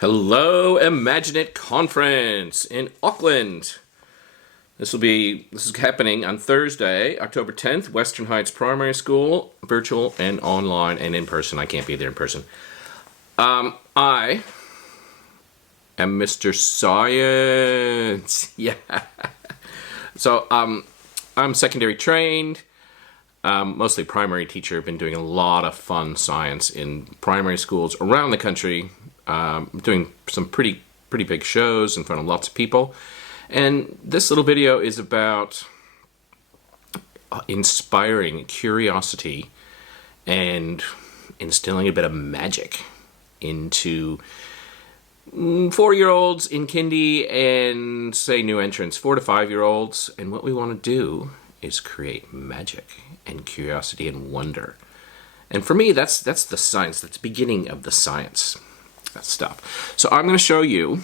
Hello, Imagine It Conference in Auckland. This is happening on Thursday, October 10th, Western Heights Primary School, virtual and online and in person. I can't be there in person. I am Mr. Science. Yeah. So, I'm secondary trained, mostly primary teacher. I've been doing a lot of fun science in primary schools around the country. Doing some pretty big shows in front of lots of people. And this little video is about inspiring curiosity and instilling a bit of magic into 4-year-olds in kindy and, say, new entrants, 4 to 5-year-olds. And what we want to do is create magic and curiosity and wonder. And for me, that's the science. That's the beginning of the science. That stuff. So I'm going to show you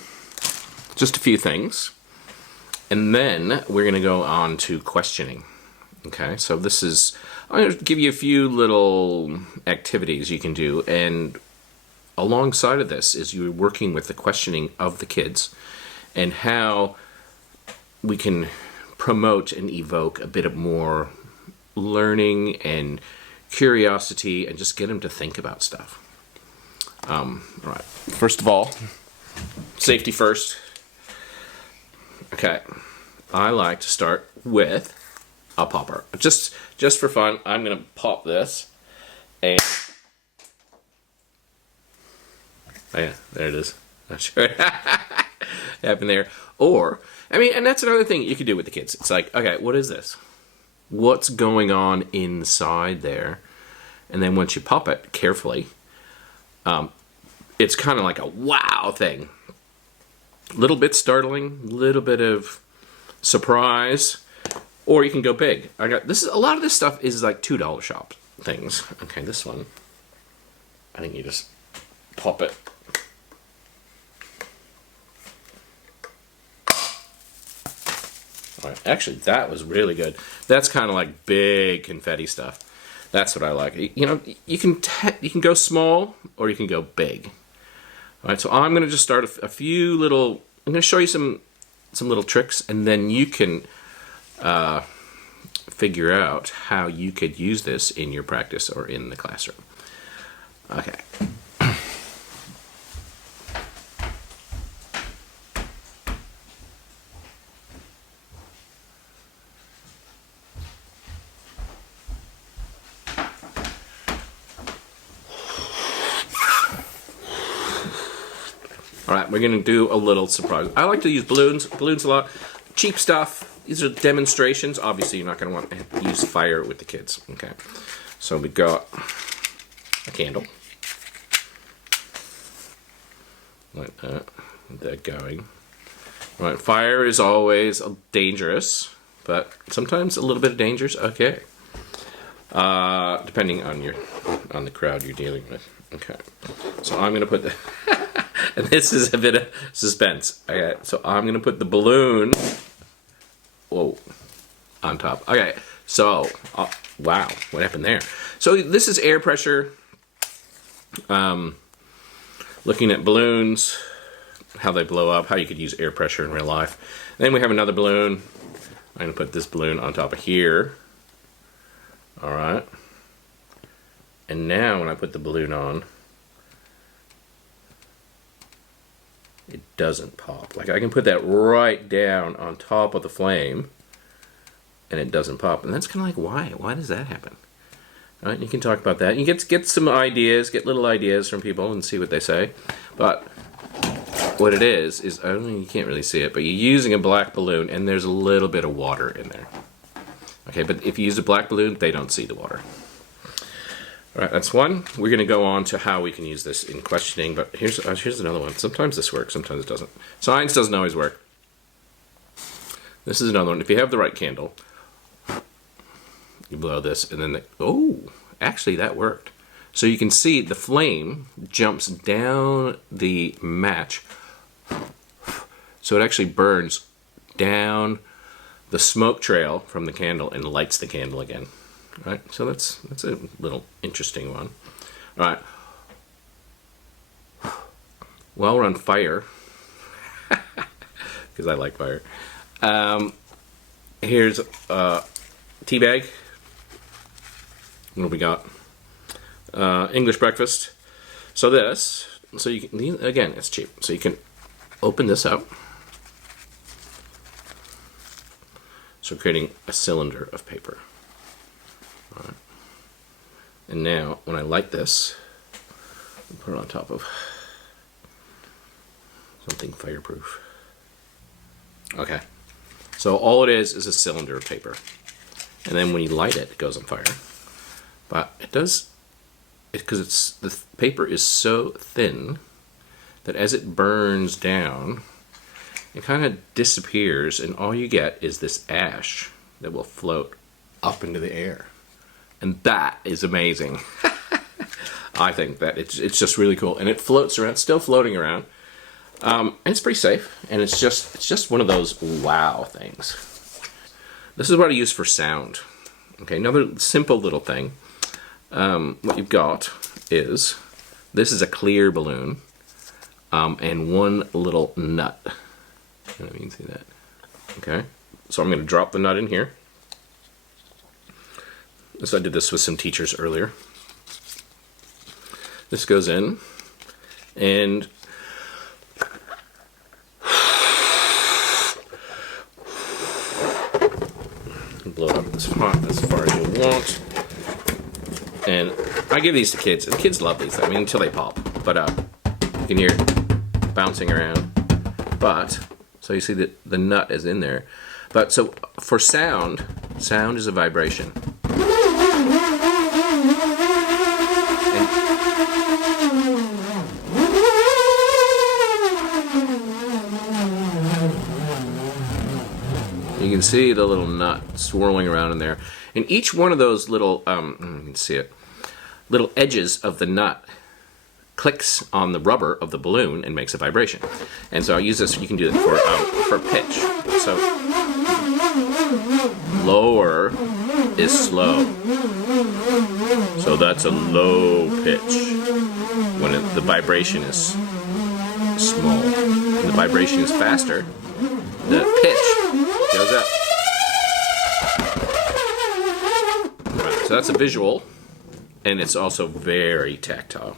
just a few things, and then we're going to go on to questioning. Okay, so I'm going to give you a few little activities you can do, and alongside of this is you working with the questioning of the kids and how we can promote and evoke a bit of more learning and curiosity and just get them to think about stuff. All right. First of all, safety first. Okay. I like to start with a popper. Just for fun, I'm going to pop this. And oh yeah, there it is. Not sure what happened there. Or, and that's another thing you could do with the kids. It's like, okay, what is this? What's going on inside there? And then once you pop it carefully, it's kind of like a wow thing. Little bit startling, little bit of surprise, or you can go big. A lot of this stuff is like $2 shop things. Okay, this one, I think you just pop it. All right, actually, that was really good. That's kind of like big confetti stuff. That's what I like. You can go small or you can go big. All right, so I'm going to just start a few little. I'm going to show you some little tricks, and then you can figure out how you could use this in your practice or in the classroom. Okay. All right, we're going to do a little surprise. I like to use balloons a lot. Cheap stuff. These are demonstrations. Obviously, you're not going to want to use fire with the kids. Okay, so we got a candle. Like that. That going. All right, fire is always dangerous, but sometimes a little bit of danger is okay. Depending on the crowd you're dealing with. Okay, so I'm going to put the... And this is a bit of suspense. Okay, so I'm going to put the balloon, on top. Okay, so, wow, what happened there? So this is air pressure. Looking at balloons, how they blow up, how you could use air pressure in real life. And then we have another balloon. I'm going to put this balloon on top of here. All right. And now when I put the balloon on, it doesn't pop. Like I can put that right down on top of the flame and it doesn't pop. And that's kind of like, why? Why does that happen? All right, you can talk about that. You get some ideas, get little ideas from people and see what they say. But what it is I don't know, you can't really see it, but you're using a black balloon and there's a little bit of water in there. Okay, but if you use a black balloon, they don't see the water. All right, that's one. We're going to go on to how we can use this in questioning, but here's another one. Sometimes this works, sometimes it doesn't. Science doesn't always work. This is another one. If you have the right candle, you blow this, and then actually that worked. So you can see the flame jumps down the match, so it actually burns down the smoke trail from the candle and lights the candle again. Right, so that's a little interesting one. All right, while we're on fire, because I like fire, here's a tea bag. What do we got? English breakfast. So you can, again, it's cheap. So you can open this up. So creating a cylinder of paper. All right. And now, when I light this, I'll put it on top of something fireproof. Okay. So all it is a cylinder of paper. And then when you light it, it goes on fire. But it does, because the paper is so thin that as it burns down, it kind of disappears, and all you get is this ash that will float up into the air. And that is amazing. I think that it's just really cool, and it floats around, still floating around, and it's pretty safe. And it's just one of those wow things. This is what I use for sound. Okay, another simple little thing. What you've got is, this is a clear balloon, and one little nut. I don't know if you can see that. Okay, so I'm going to drop the nut in here. So I did this with some teachers earlier. This goes in, and blow it up as far as you want. And I give these to kids, and the kids love these. I mean, until they pop. But you can hear it bouncing around. But so you see that the nut is in there. But so for sound is a vibration. You can see the little nut swirling around in there. And each one of those little, you can see it, little edges of the nut clicks on the rubber of the balloon and makes a vibration. And so I use this, you can do it for pitch. So lower is slow. So that's a low pitch when the vibration is small. When the vibration is faster, the pitch goes up. Right, so that's a visual, and it's also very tactile.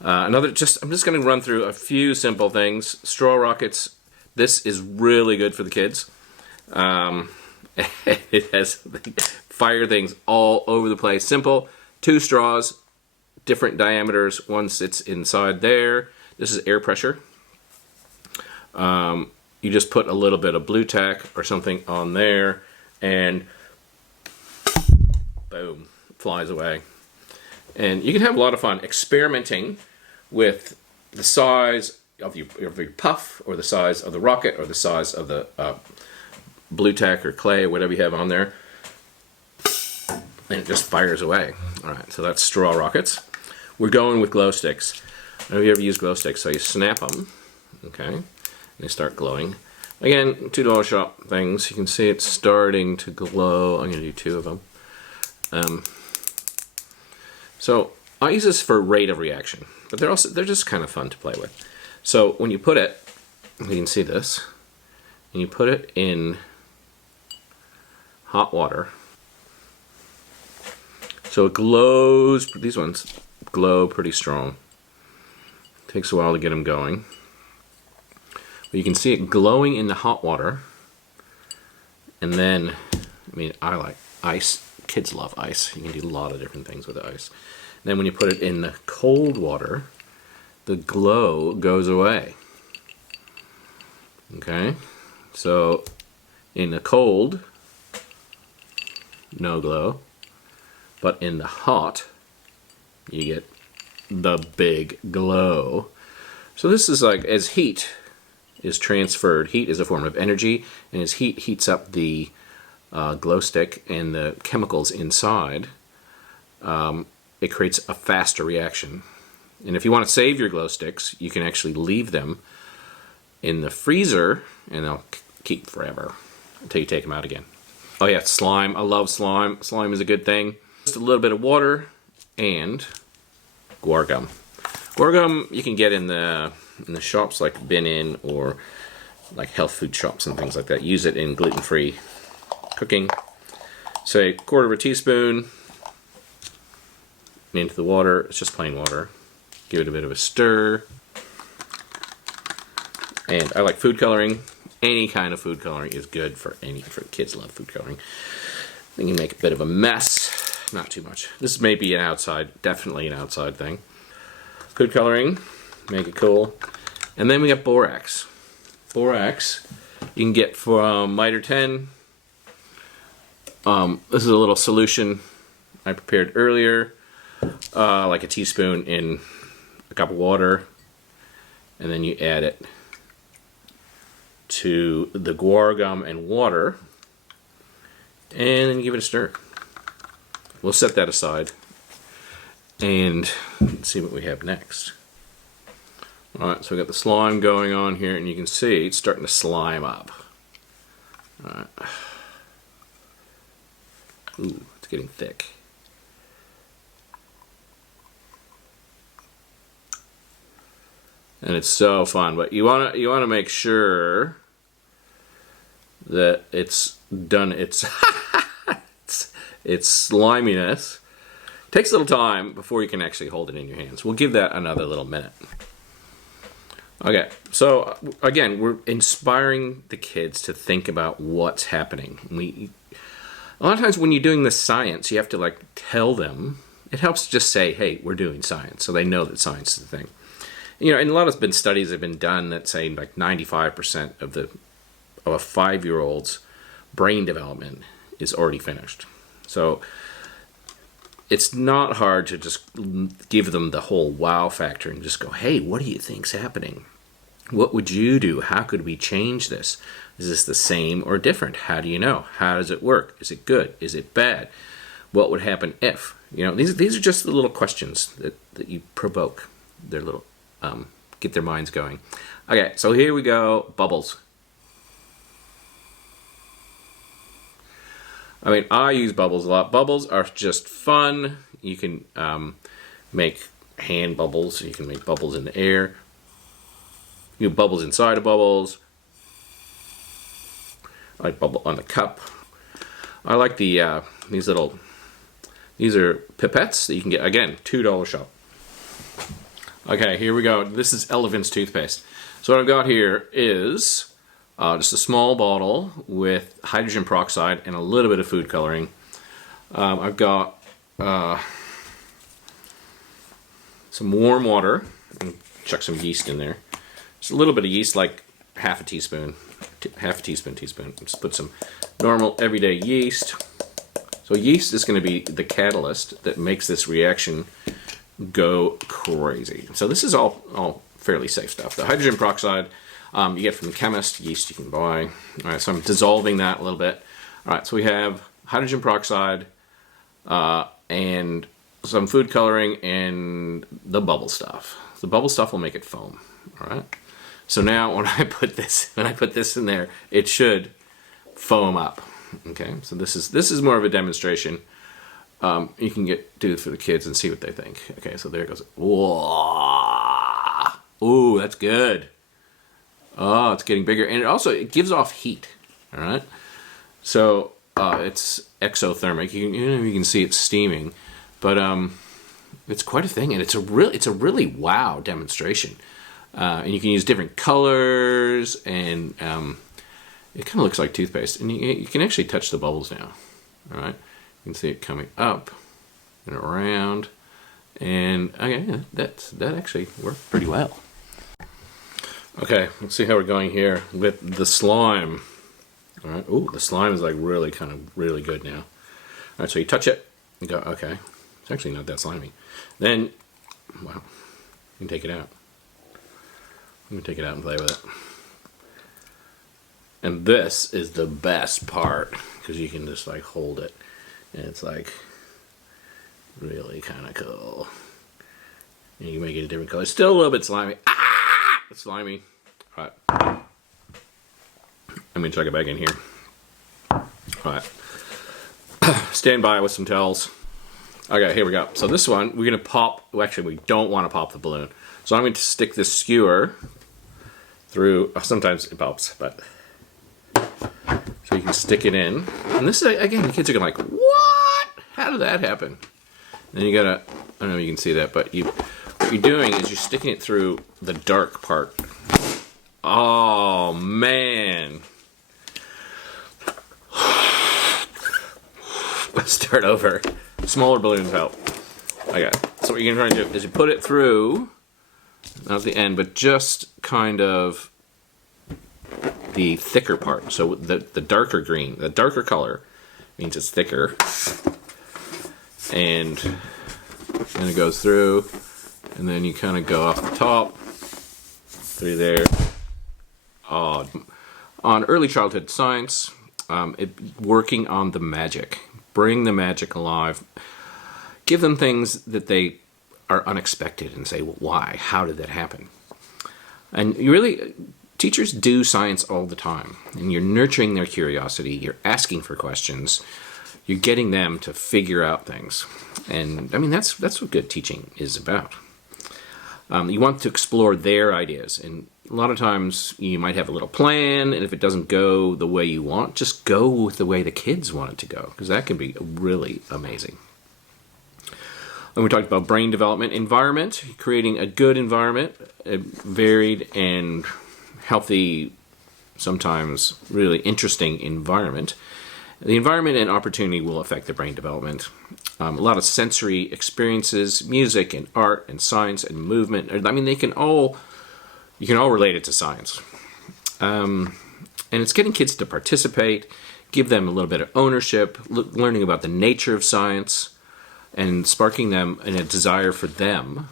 I'm just going to run through a few simple things. Straw rockets. This is really good for the kids. It has fire things all over the place. Simple. 2 straws, different diameters. One sits inside there. This is air pressure. You just put a little bit of blue tack or something on there, and boom, flies away. And you can have a lot of fun experimenting with the size of your puff, or the size of the rocket, or the size of the blue tack or clay, or whatever you have on there, and it just fires away. All right, so that's straw rockets. We're going with glow sticks. Have you ever used glow sticks? So you snap them, okay, and they start glowing. Again, $2 shop things. You can see it's starting to glow. I'm going to do 2 of them. So I use this for rate of reaction, but they're just kind of fun to play with. So when you put it, you can see this, and you put it in hot water. So it glows. These ones glow pretty strong. Takes a while to get them going. But you can see it glowing in the hot water. And then, I mean, I like ice. Kids love ice. You can do a lot of different things with ice. And then when you put it in the cold water, the glow goes away. Okay? So in the cold, no glow. But in the hot, you get the big glow. So this is like, as heat is transferred, heat is a form of energy, and as heat heats up the glow stick and the chemicals inside, it creates a faster reaction. And if you want to save your glow sticks, you can actually leave them in the freezer, and they'll keep forever until you take them out again. Oh yeah, slime. I love slime. Slime is a good thing. Just a little bit of water and guar gum. Guar gum you can get in the shops like Bin In or like health food shops and things like that. Use it in gluten-free cooking. Say 1/4 teaspoon into the water. It's just plain water. Give it a bit of a stir. And I like food coloring. Any kind of food coloring is good for kids love food coloring. Then you make a bit of a mess. Not too much. This may be definitely an outside thing. Food coloring, make it cool. And then we got borax. Borax you can get from Mitre 10. This is a little solution I prepared earlier. Like a teaspoon in a cup of water. And then you add it to the guar gum and water, and then give it a stir. We'll set that aside and see what we have next. Alright, so we got the slime going on here, and you can see it's starting to slime up. Alright. Ooh, it's getting thick. And it's so fun, but you wanna make sure that it's done its sliminess. It takes a little time before you can actually hold it in your hands. We'll give that another little minute. Okay, so again, we're inspiring the kids to think about what's happening. A lot of times when you're doing this science, you have to like tell them. It helps to just say, hey, we're doing science, so they know that science is the thing. You know, and a lot of studies have been done that say like 95% of a 5-year-old's brain development is already finished. So it's not hard to just give them the whole wow factor and just go, hey, what do you think's happening? What would you do? How could we change this? Is this the same or different? How do you know? How does it work? Is it good? Is it bad? What would happen if? You know, these are just the little questions that you provoke their little get their minds going. Okay, so here we go. Bubbles. I mean, I use bubbles a lot. Bubbles are just fun. You can make hand bubbles. You can make bubbles in the air. You do bubbles inside of bubbles. I like bubble on the cup. I like the these are pipettes that you can get, again, $2 shop. Okay, here we go. This is Elevance toothpaste. So what I've got here is just a small bottle with hydrogen peroxide and a little bit of food coloring. I've got some warm water. Chuck some yeast in there. Just a little bit of yeast, like half a teaspoon. Just put some normal everyday yeast. So yeast is going to be the catalyst that makes this reaction go crazy. So this is all fairly safe stuff. The hydrogen peroxide you get from the chemist, yeast you can buy. All right, so I'm dissolving that a little bit. All right, so we have hydrogen peroxide and some food coloring and the bubble stuff. The bubble stuff will make it foam. All right. So now when I put this in there, it should foam up. Okay, so this is more of a demonstration. You can do it for the kids and see what they think. Okay, so there it goes. Whoa! Ooh, that's good. Oh, it's getting bigger, and it gives off heat. All right, so it's exothermic. You can see it's steaming, but it's quite a thing, and it's a really wow demonstration. And you can use different colors, and it kind of looks like toothpaste. And you can actually touch the bubbles now. All right, you can see it coming up and around, and okay, that actually worked pretty well. Okay, let's see how we're going here with the slime. All right, ooh, the slime is like really good now. All right, so you touch it, you go, okay, it's actually not that slimy. Then, wow, you can take it out. I'm gonna take it out and play with it. And this is the best part because you can just like hold it, and it's like really kind of cool. And you can make it a different color. It's still a little bit slimy. Ah, it's slimy. All right, I'm gonna chuck it back in here. All right, stand by with some towels. Okay, here we go. So this one, we're going to pop... Well, actually, we don't want to pop the balloon. So I'm going to stick this skewer through... sometimes it pops, but... So you can stick it in. And this is, again, the kids are going to like, what? How did that happen? Then you got to... I don't know if you can see that, but what you're doing is you're sticking it through the dark part. Oh, man. Let's start over. Smaller balloons help. Okay, so what you're going to try and do is you put it through, not at the end, but just kind of the thicker part. So the darker green, the darker color means it's thicker. And then it goes through, and then you kind of go off the top, through there. On early childhood science, working on the magic. Bring the magic alive. Give them things that they are unexpected and say, well, why? How did that happen? And you really, teachers do science all the time. And you're nurturing their curiosity. You're asking for questions. You're getting them to figure out things. And I mean, that's what good teaching is about. You want to explore their ideas. And a lot of times you might have a little plan, and if it doesn't go the way you want, just go with the way the kids want it to go, because that can be really amazing. And we talked about brain development, environment, creating a good environment, a varied and healthy, sometimes really interesting environment. The environment and opportunity will affect the brain development. A lot of sensory experiences, music and art and science and movement. I mean, you can all relate it to science. And it's getting kids to participate, give them a little bit of ownership, learning about the nature of science, and sparking them in a desire for them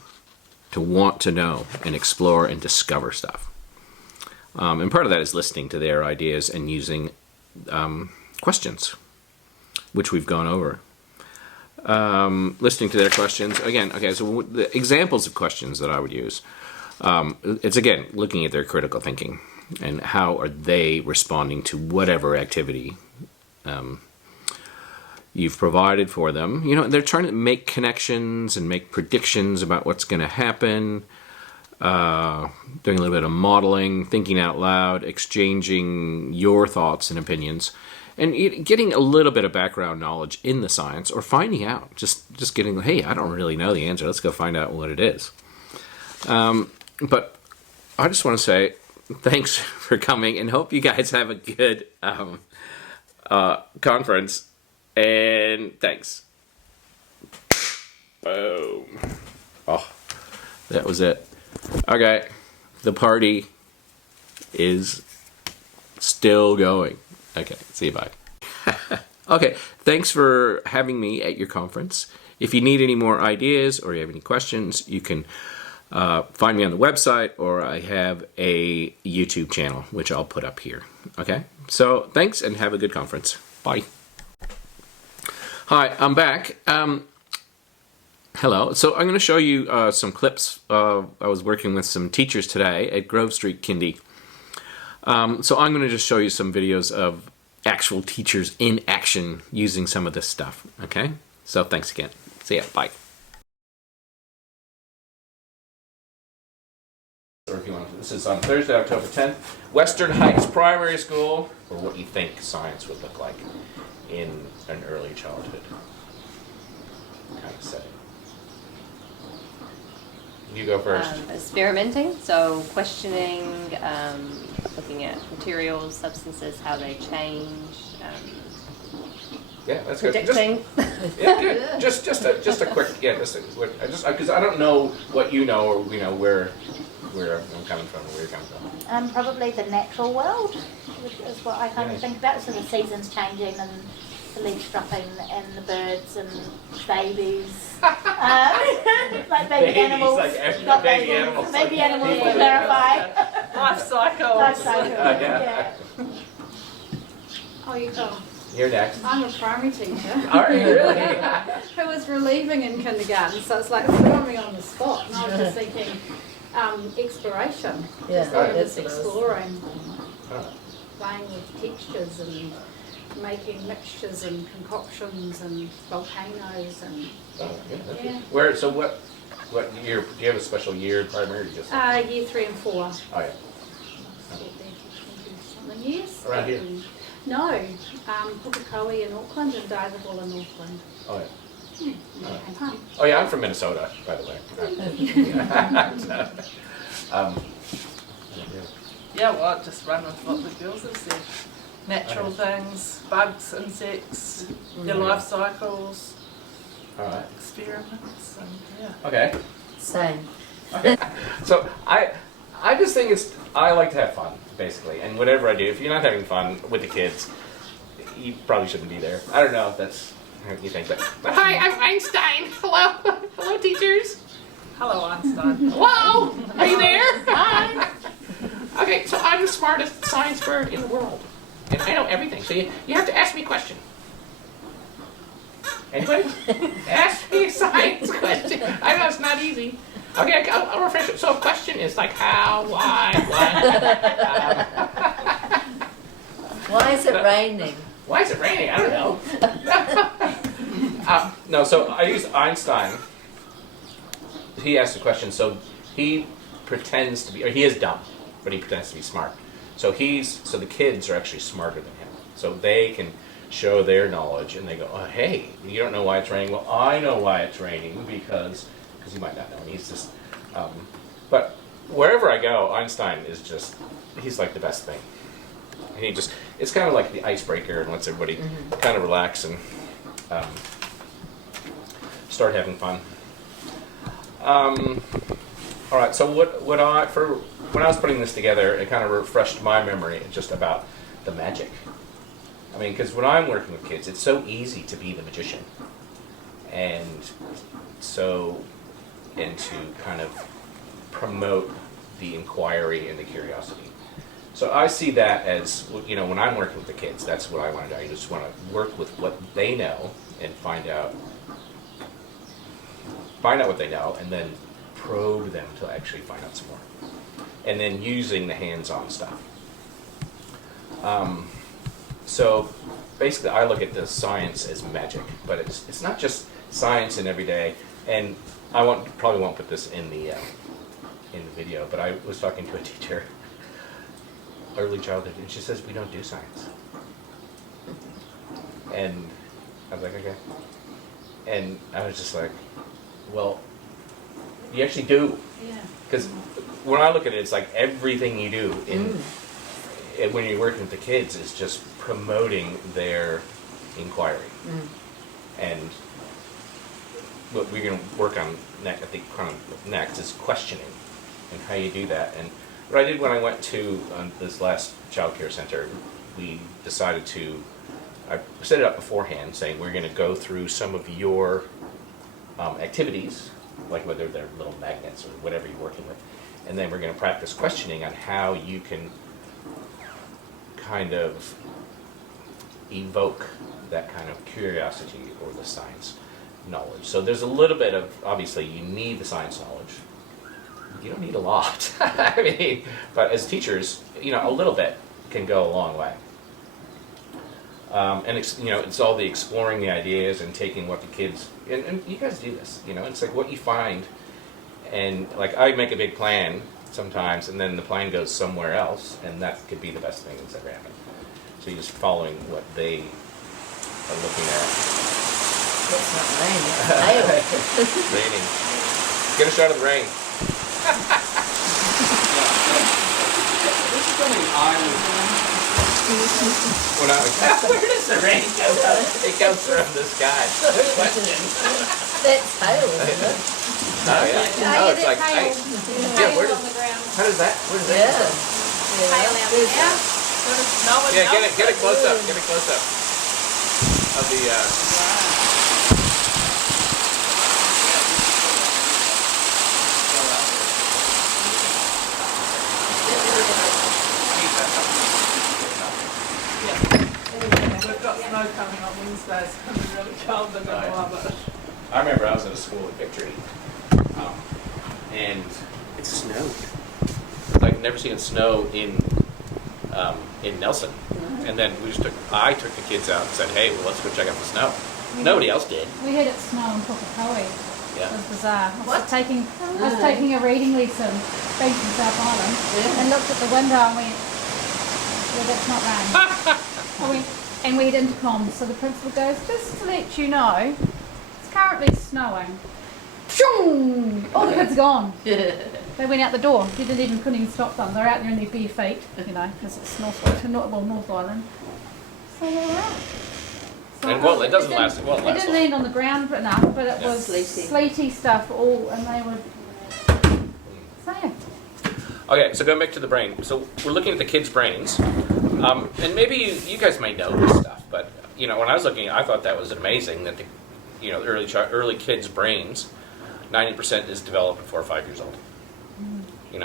to want to know and explore and discover stuff. And part of that is listening to their ideas and using questions, which we've gone over. Listening to their questions. Again, okay, so the examples of questions that I would use, it's again, looking at their critical thinking and how are they responding to whatever activity you've provided for them. You know, they're trying to make connections and make predictions about what's going to happen, doing a little bit of modeling, thinking out loud, exchanging your thoughts and opinions, and getting a little bit of background knowledge in the science, or finding out, just getting, hey, I don't really know the answer, let's go find out what it is. But I just want to say thanks for coming, and hope you guys have a good conference, and thanks. Boom. Oh, that was it. Okay, the party is still going. Okay, see you, bye. Okay, thanks for having me at your conference. If you need any more ideas or you have any questions, you can find me on the website, or I have a YouTube channel, which I'll put up here. Okay, so thanks and have a good conference. Bye. Hi, I'm back. Hello. So I'm going to show you some clips. I was working with some teachers today at Grove Street Kindy. So I'm going to just show you some videos of actual teachers in action using some of this stuff. Okay? So thanks again. See ya. Bye. This is on Thursday, October 10th. Western Heights Primary School, or what you think science would look like in an early childhood kind of setting. You go first. Experimenting, so questioning, looking at materials, substances, how they change. Yeah, that's good. Predicting. Yeah, good. Just a quick, because I don't know what you know, or you know where I'm coming from, or where you're coming from. Probably the natural world is what I kind of think about. So the seasons changing and the leaves dropping and the birds and babies, like baby animals. Like not baby animals. Baby animals will clarify. Life cycle. Life cycle. Yeah. Oh, you go. You're next. I'm a primary teacher. Are you really? Who was relieving in kindergarten, so it's like throwing me on the spot. And I was just thinking, exploration. Yeah, just like yes, just it is. exploring, Oh. playing with textures and making mixtures and concoctions and volcanoes and Oh, yeah. Yeah. Where? So what year? Do you have a special year in primary? Or just year 3 and 4. oh yeah. Something years. Around here? No, Pukekohe in Auckland and Divable in Auckland. Oh yeah. Came home. Oh yeah, I'm from Minnesota, by the way. um, Yeah, well, just run with what the girls have said. Natural things, bugs, insects, their life cycles, all right. experiments, and yeah. Okay. Same. Okay. So I just think I like to have fun, basically, and whatever I do, if you're not having fun with the kids, you probably shouldn't be there. I don't know if that's what you think, but hi, I'm Einstein. Hello, hello, teachers. Hello, Einstein. Hello, are you there? Hi. Okay, so I'm the smartest science bird in the world, and I know everything. So you have to ask me a question. Anybody? Ask me a science question. I know it's not easy. Okay, I'll refresh it. So a question is like how, why, what. Why is it raining? Why is it raining? I don't know. No, so I use Einstein. He asked a question, so he pretends to be, or he is dumb, but he pretends to be smart. So the kids are actually smarter than him. So they can show their knowledge, and they go, oh, hey, you don't know why it's raining? Well, I know why it's raining, because you might not know. And he's just, but wherever I go, Einstein is just, he's like the best thing. And it's kind of like the icebreaker and lets everybody kind of relax and start having fun. All right, so when I was putting this together, it kind of refreshed my memory just about the magic. I mean, because when I'm working with kids, it's so easy to be the magician, and to kind of promote the inquiry and the curiosity. So I see that as, when I'm working with the kids, that's what I want to do. I just want to work with what they know and find out what they know, and then probe them to actually find out some more. And then using the hands-on stuff. So basically I look at the science as magic, but it's not just science in every day. And I probably won't put this in the video, but I was talking to a teacher, early childhood, and she says we don't do science. And I was like, okay. And I was just like, well, you actually do. Yeah. Because when I look at it, it's like everything you do when you're working with the kids is just promoting their inquiry. And what we're going to work on next is questioning and how you do that. And what I did when I went to this last child care center, we decided I set it up beforehand saying we're going to go through some of your activities, like whether they're little magnets or whatever you're working with, and then we're going to practice questioning on how you can kind of evoke that kind of curiosity or the science knowledge. So there's a little bit of, obviously you need the science knowledge. You don't need a lot. I mean, but as teachers, a little bit can go a long way. And it's all the exploring the ideas and taking what the kids, and you guys do this, it's like what you find, and like I make a big plan sometimes, and then the plan goes somewhere else, and that could be the best thing that's ever happened. So you're just following what they are looking at. It's not raining, it's hail. Raining. Get a shot of the rain. This is something When I was, where does the rain go? It comes from the sky. Good question. That's hail, isn't it? Oh yeah. Oh, it's like hail. ice. Hail where on does- the ground. How does that? Where does that Yeah. come from? Hail out There's there. Yeah, get it close up. Get it close up. Of the We've got snow coming on Wednesday, it's going to be really cold, they're going to love it. I remember I was at a school at Victory, and it snowed. I've never seen it snow in Nelson, And then I took the kids out and said, hey, well, let's go check out the snow. Nobody else did. We had it snow in Pukekohe. Yeah. It was bizarre. I was taking a reading lesson, being from South Island, and looked at the window and went, well, that's not rain. I went, and we had intercom, so the principal goes, just to let you know, it's currently snowing. Pshung! All the kids are gone. They went out the door. They couldn't even stop them. They're out there in their bare feet, because it's North Island. So they were out. So And well, it doesn't last. Well, it it lasts didn't long. land on the ground enough, but it Yeah. was Sleety. sleety stuff all, and they were. So yeah. Okay, so going back to the brain. So we're looking at the kids' brains, and maybe you guys might know this stuff, but when I was looking, I thought that was amazing that the early kids' brains, 90% is developed at 4 or 5 years old.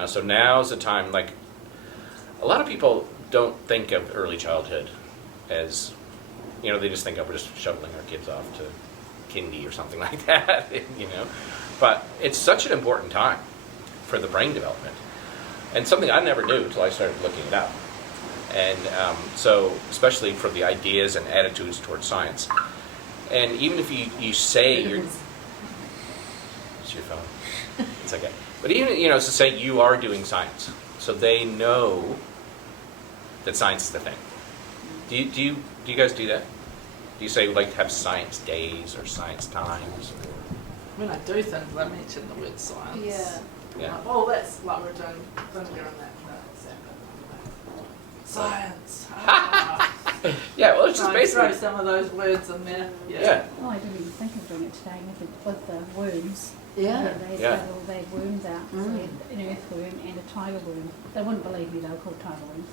So now's the time. Like a lot of people don't think of early childhood as, they just think of we're just shoveling our kids off to kindy or something like that. But it's such an important time for the brain development. And something I never knew until I started looking it up. And so, especially for the ideas and attitudes towards science. And even if you say you're... It's your phone. It's okay. But even, to say you are doing science. So they know that science is the thing. Do you guys do that? Do you say we'd like to have science days or science times? When I do things, I mention the word science. Yeah. Like, oh, that's like we're doing vinegar and that. No, exactly. Science. Yeah, well, it's just Try and basically... throw some of those words in there. Yeah. Oh, I didn't even think of doing it today with the worms. Yeah. They Yeah. had all their worms out. So we had an earthworm and a tiger worm. They wouldn't believe me, they were called tiger worms.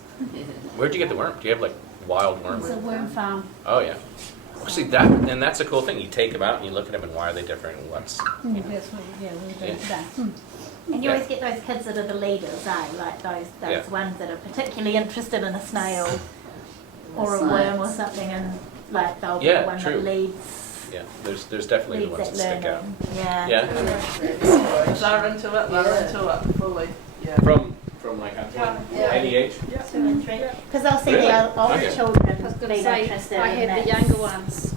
Where'd you get the worm? Do you have, like, wild worms? It's a worm farm. Oh, yeah. Well, see, that's a cool thing. You take them out and you look at them and why are they different and what's... That's what we do Yeah. today. And you Yeah. always get those kids that are the leaders, like those Yeah. ones that are particularly interested in a snail or a Science. worm or something, and like they'll be Yeah, the one true. that leads Yeah, there's definitely the ones that stick out. learning. Yeah. Yeah? They're into it, they're Yeah. into it fully. Yeah. From like Yeah. any age? 2 and 3. Because they'll see Really? the older Okay. children I was going to being say, interested I in had the that younger ones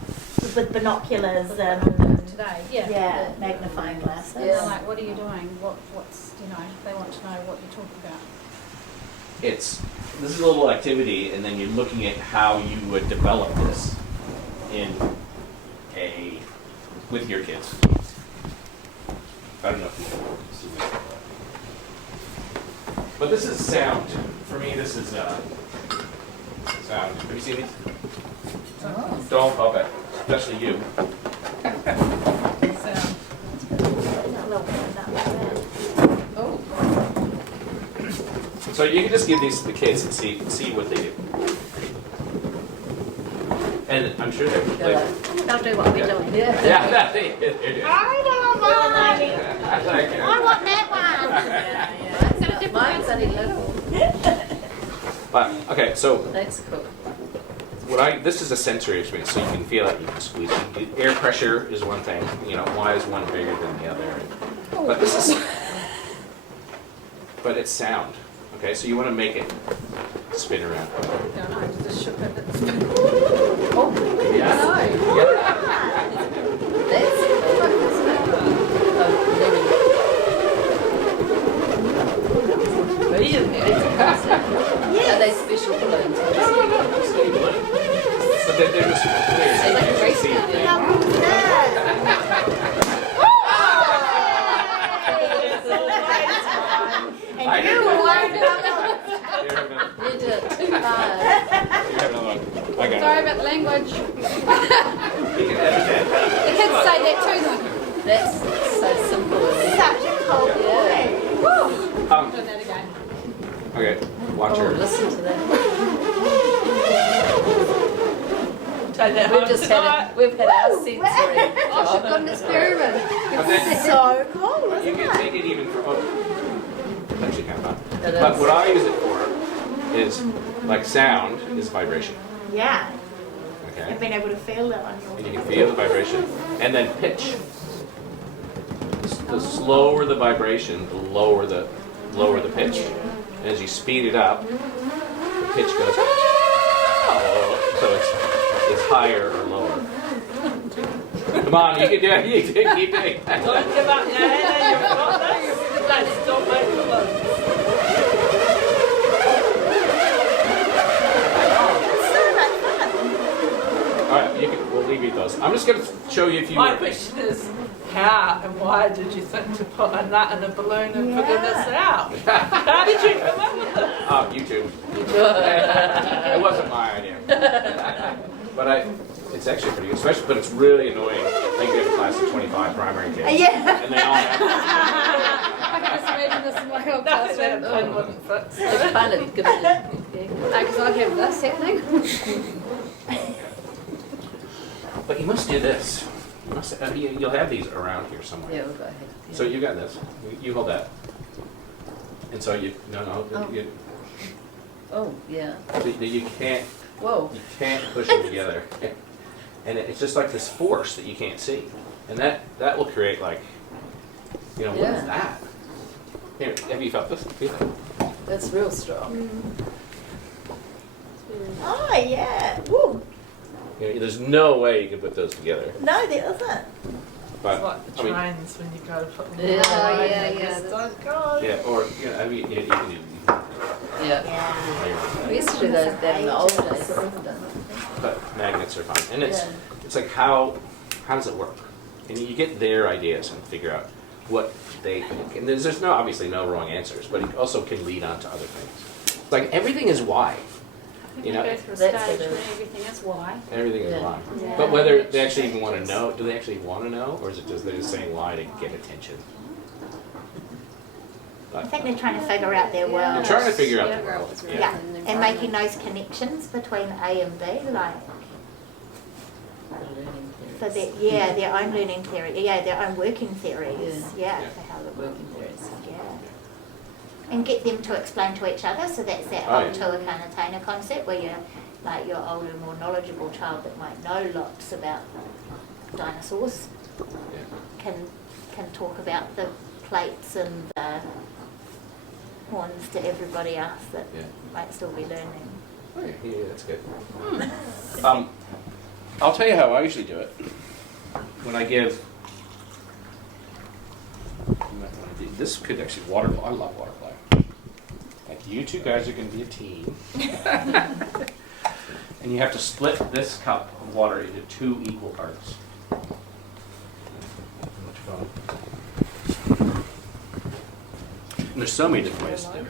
with binoculars and today. magnifying glasses. They're like, what are you doing? What's they want to know what you're talking about. This is a little activity, and then you're looking at how you would develop this with your kids. I don't know if you can see this. But this is sound. For me, this is sound. Have you seen these? Oh. Don't pop it, especially you. Oh. So you can just give these to the kids and see what they do. And I'm sure they're like, They'll do what we're doing. Yeah. yeah, they're doing. I want that one. Mine's only little. But okay, so That's cool. this is a sensory experience, so you can feel it, you can squeeze it. Air pressure is one thing, why is one bigger than the other? But this is, but it's sound. Okay, so you want to make it spin around. No, no, just shook it. Yeah. That's Are they special balloons? But they're just clear. Like You can see racing. it. And you will learn Here, have another- You did it too hard. here, have another one. I got Sorry it. about the language. You can edit that. The kids say that too, though. That's so simple. isn't it? such a cold boy. Do that again. Okay, watch Oh, her. listen to that. Take that We've home just tonight. we've had our sensory. Oh, she's got an experiment. And then So cool, you isn't can it? take it even for, it's actually kind of fun. It But is. what I use it for is, like sound is vibration, Yeah. okay? I've been able to feel that on And your you can feel the vibration. And then pitch. The slower the vibration, the lower the pitch. And as you speed it up, the pitch goes, "Ah!" so it's higher or lower. Come on, you can do it. You can keep doing it. Don't give up, Hannah. You've got this. Let's still make balloons. So much fun. All right, we'll leave you those. I'm just going to show you a few My more things. question is, how and why did you think to put a nut in a balloon and figure this out? How did you come up with it? YouTube. It wasn't my idea. But it's actually pretty good, especially, but it's really annoying. I think we have a class of 25 primary kids. Yeah. And they all have I can just imagine this in my whole Nothing that a classroom. pin wouldn't fit. It's fun at giving it. Because I have this happening. But you must do this. You must, you'll have these around here somewhere. Yeah, we'll go ahead. Yeah. So you got this. You hold that. And so Oh. you, Oh, yeah. you can't Whoa. push them together. And it's just like this force that you can't see. And that will create like, what is Yeah. that? Here, have you felt this? Feel it. That's real strong. Oh yeah. Woo. There's no way you can put those together. No, there isn't. But It's like the I mean, trains when you go to put them Yeah. on the Oh, line, yeah, they yeah, just that's- don't go. yeah, or I mean, you can do. Yeah. Yeah. We used to do those that in the old days. but never done But magnets are fine, and Yeah. it's like how does it work? And you get their ideas and figure out what they think. And there's obviously no wrong answers, but it also can lead on to other things. It's like everything is why. You know, go through a That's stage the- where everything is why. Everything is Yeah. why. Yeah. But whether they actually even want to know, do they actually want to know, or is it just they're just saying why to get attention? I think they're trying to figure out their world. They're trying to figure out Yeah. the world. Yeah. Yeah, And and making those connections between A and B, like for their own learning theory, their own working theories, Yeah. for how the Working theories. and get them to explain to each other. So that's that Oh, whole yeah. Tuakana concept, where you're like your older, more knowledgeable child that might know lots about dinosaurs Yeah. can talk about the plates and the horns to everybody else that Yeah. might still be learning. Oh, yeah, that's good. I'll tell you how I usually do it. When I give, this could actually waterfly. I love waterfly. Like you two guys are going to be a team, and you have to split this cup of water into 2 equal parts. Much fun. And there's so many different ways to do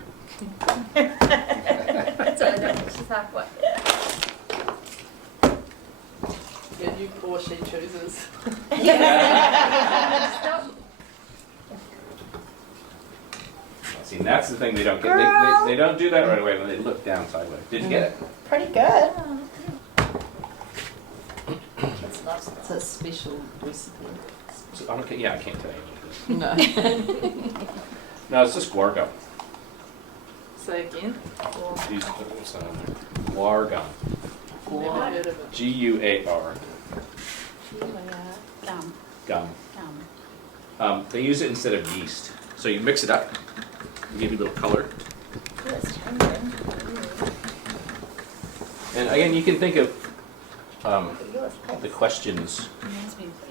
it. So I don't, she's halfway. Yeah, you pour, she chooses. See, that's the thing they don't get. They don't do that right away when they look down sideways. Did you get it? Pretty good. It's not, it's a special recipe. So, I can't tell you. No. No, it's just guar gum. Say again. These what's that on there? Guar gum. Never heard of it. Guar. Dumb. Gum. Dumb. They use it instead of yeast. So you mix it up, you give you a little color. And again, you can think of the questions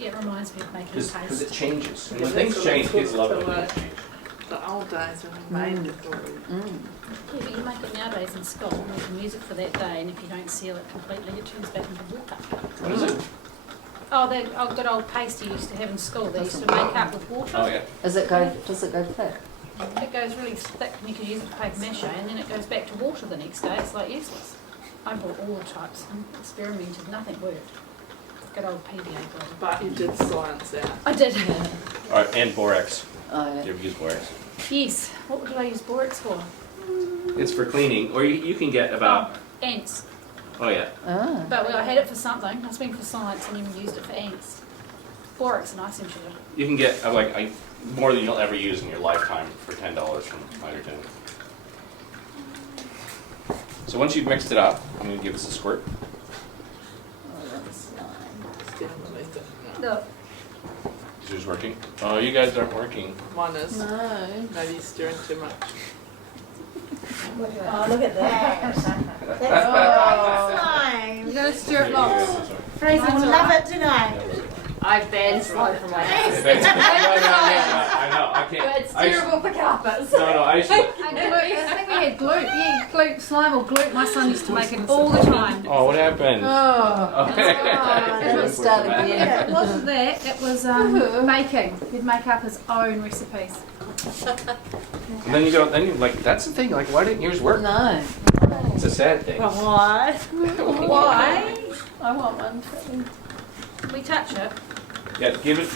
It reminds me of making because paste. it changes. And Yeah, when that's things what change, it's kids love it called, when so, things change. The old days when we made it all. Yeah, but you make it nowadays in school and you can use it for that day, and if you don't seal it completely, it turns back into water. What is it? Oh, that good old paste you used to have in school, they used to make up with water. Oh yeah. Does it go thick? It goes really thick and you can use it for paper mache, and then it goes back to water the next day. It's like useless. I bought all the types and experimented, nothing worked. Good old PVA glue. But you did science out. I did. All right, and borax. Oh, Do yeah. you ever use borax? Yes. What did I use borax for? It's for cleaning, or you can get about. Ants. Oh yeah. Ah. But I had it for something. I was being for science and then used it for ants. Borax and icing sugar. You can get more than you'll ever use in your lifetime for $10 from Hydrogen. So once you've mixed it up, I'm going to give this a squirt. Oh, that's nice. It's definitely different. No. Is yours working? Oh, you guys aren't working. Mine is. No. Maybe you're stirring too much. Oh, look at that. That's nice. You gotta Fraser will love it tonight. I've banned slime from my house. I know. I can't. It's terrible for carpets. No, I used to. I think we had glute. Yeah, glute, slime or glute. My son used to make it all the time. Oh, what happened? Oh. Let's start again. It wasn't that, it was baking. He'd make up his own recipes. And then you like, that's the thing. Like, why didn't yours work? No. It's a sad thing. Why? Why? I want one too. We touch it. Yeah, give it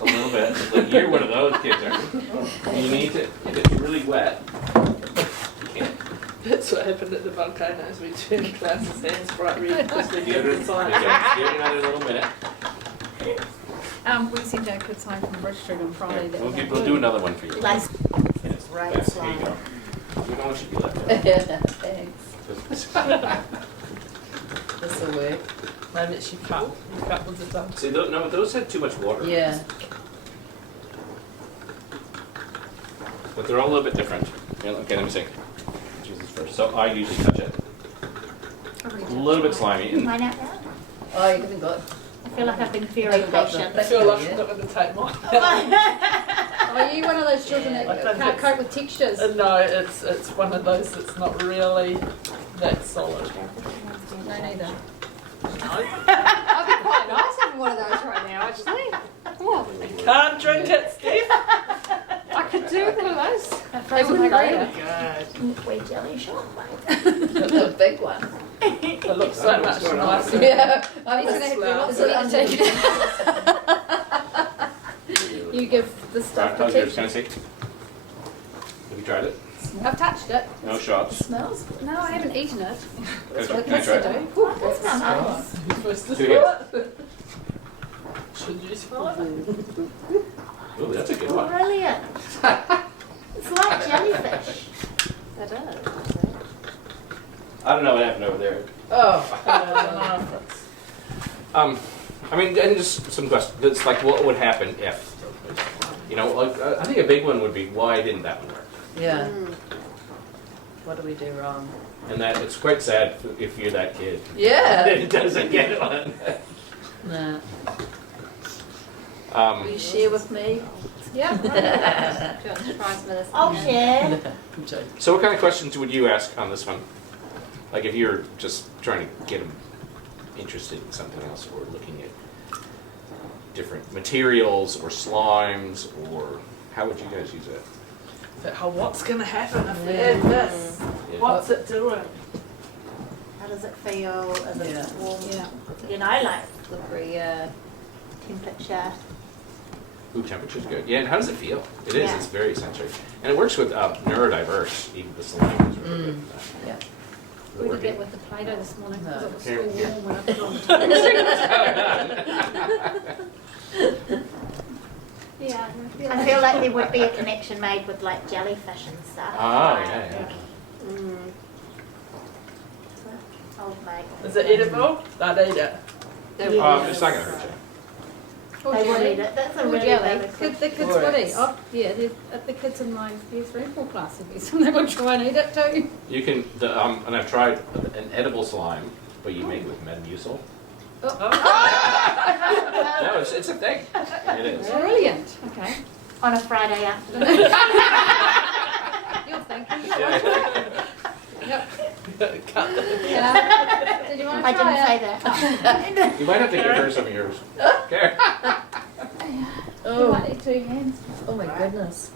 a little bit. Like, you're one of those kids, aren't you? You need to. If it's really wet, you can't. That's what happened at the volcanoes. We turned Klaus's hands bright red because we Give gave it, it a sign. give it another little minute. We sent our kids home from Bridge Street on Friday. Yeah, we'll do another one for you. Like, Yes. Right, There you slime. go. We don't want you to be left Thanks. out. This will work. Maybe it's your cup. Your cup was a dump. See, no, those had too much water. Yeah. But they're all a little bit different. Yeah, okay, let me see. Choose this first. So I usually touch it. A little bit slimy. And mine out now. Oh, you haven't got. I feel like I've been very Haven't got the- patient. I feel like I'm not going to take mine. Are you one of those children I that think can't it's- cope with textures? No, it's one of those that's not really that solid. No, neither. I'd be quite nice having one of those right now, actually. Oh, Can't drink it, Steve. I could do with one of those. They wouldn't Margarita. Wheat jelly shot, mate. The big one. It looks so much nicer. Yeah. I'm He's gonna have to do lots Is it of under- You give the stuff how's to yours? teach. Can I see? Have you tried it? I've touched it. No shots. Smells good. No, I haven't eaten it. Can That's what the I kids try do. it? That's not nice. You're supposed to Two smell it. Should you smell it? Ooh, that's a good one. Brilliant. It's like jellyfish. That does. I don't know what happened over there. Oh. I mean, and just some questions. It's like, what would happen if? You know, like, I think a big one would be, why didn't that one work? Yeah. What do we do wrong? And that it's quite sad if you're that kid. Yeah. That it doesn't get one. No. Will Um, you share with me? Yeah. Do you want to try some of this? I'll share. I'm joking. so what kind of questions would you ask on this one? Like if you're just trying to get them interested in something else, or looking at different materials or slimes, or how would you guys use it? But what's going to happen if we Yeah. add this? Yeah. What's it doing? How does it feel? Is it Yeah. warm? Yeah. You know, like Slippery, temperature. Ooh, temperature's good. Yeah, and how does it feel? It is. Yeah. It's very sensory, and it works with neurodiverse. Even the slime is really good for that. Yeah. Will We it did that work? with the Play-Doh this morning because it was Here. still warm when I put it on the table. Yeah. I feel like there would be a connection made with like jellyfish and stuff. Oh, Like, yeah, yeah. Old mate. Is it edible? I'd eat it. Yeah. It's not gonna hurt you. Or They would jelly. eat it. That's a Or really, jelly. really good. The kids Or would eat. it's- Oh, yeah, the kids in my year 3 and 4 class would be, so they would try and eat it too. You can, and I've tried an edible slime, but you make it with Metamucil. No, it's a thing. It is. Brilliant. Okay. On a Friday afternoon. You're thinking. Yeah. Yep. Cut it. Yeah. Did you want to I try didn't it? say that. You might have to give her some of yours. Okay. You Oh. might need 2 hands. Oh my goodness.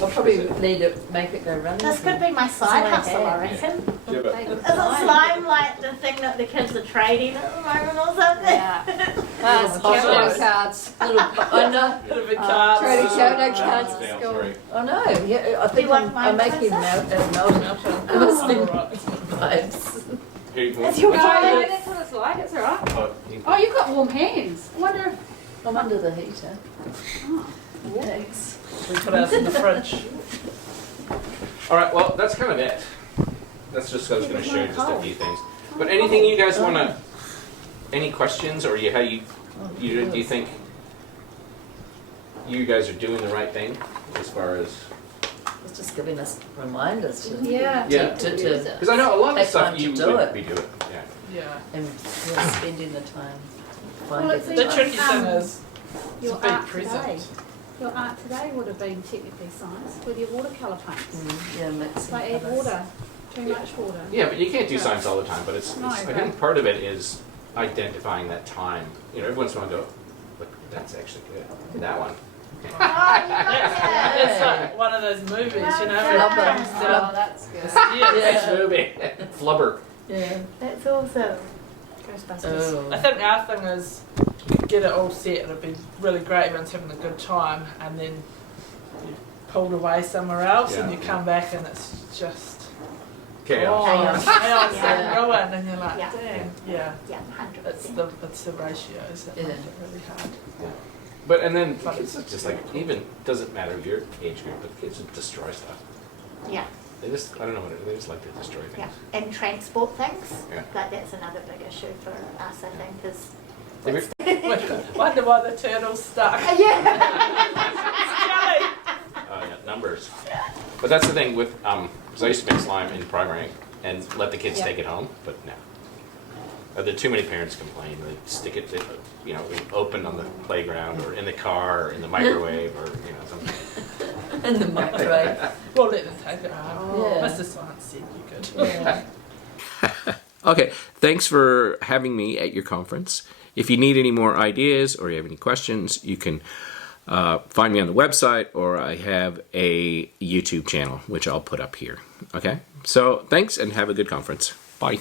I'll probably need to make it go running. This could be my side That's hustle, what I I had. reckon. Yeah, but Isn't slime like the thing that the kids are trading at the moment or something? Yeah. Campbell cards. Little, I know. Bit of a card. Trading cards Dale, at school. sorry. Oh no, yeah, I think want I'm mine making closer? melting Muslim Alright. vibes. Here you go. That's your No, vibe. that's what it's like, it's alright. Oh, you- Oh, you've got warm hands. I wonder if... I'm under the heater. Oh. Thanks. We put ours in the fridge. All right. Well, that's kind of it. That's just I was going to show you just a few things. But anything you guys want to? Any questions, or how you do you think you guys are doing the right thing as far as? It's just giving us reminders to Yeah. Yeah. to Because I know a lot of Take stuff time to you do would it. be doing. Yeah. Yeah. And yeah, spending the time Well, finding it's the The time. tricky thing Um, is to Your be art present. today. Your art today would have been technically science with your watercolour paints. Yeah, mixing They add colours. water, too much water. Yeah, but you can't do science all the time. But it's No, I but- think part of it is identifying that time. You know, every once in a while, go, look, that's actually good. That one. Oh, you got It's it. like one of those movies, you know. Well where done. it comes Oh, down. that's good. Yeah. Next movie, Flubber. Yeah. That's awesome. Ghostbusters. Oh. I think our thing is get it all set. It'll be really great. Everyone's having a good time, and then you pulled away somewhere else, and Yeah. you come back, and it's just Chaos. Chaos. chaos Yeah. and ruin, and you're like, Yeah. damn, yeah. Yeah, 100%. It's the ratios that Yeah. make it really hard. But and then kids are just like even doesn't matter your age group, but kids just destroy stuff. Yeah, They just I don't know what they just like to destroy yeah. things. And transport things. Yeah. Like that's another big issue for us, I think, is. Wonder why the turtle's stuck. Yeah. Jelly. Yeah, numbers. But that's the thing with because I used to make slime in primary and let the kids Yeah. take it home, but no. There too many parents complain. They stick it, you know, open on the playground or in the car or in the microwave or you know something. In the microwave. We'll let them take it home. Yeah. Mr. Science said you could. Yeah. Okay, thanks for having me at your conference. If you need any more ideas or you have any questions, you can find me on the website or I have a YouTube channel, which I'll put up here. Okay, so thanks and have a good conference. Bye.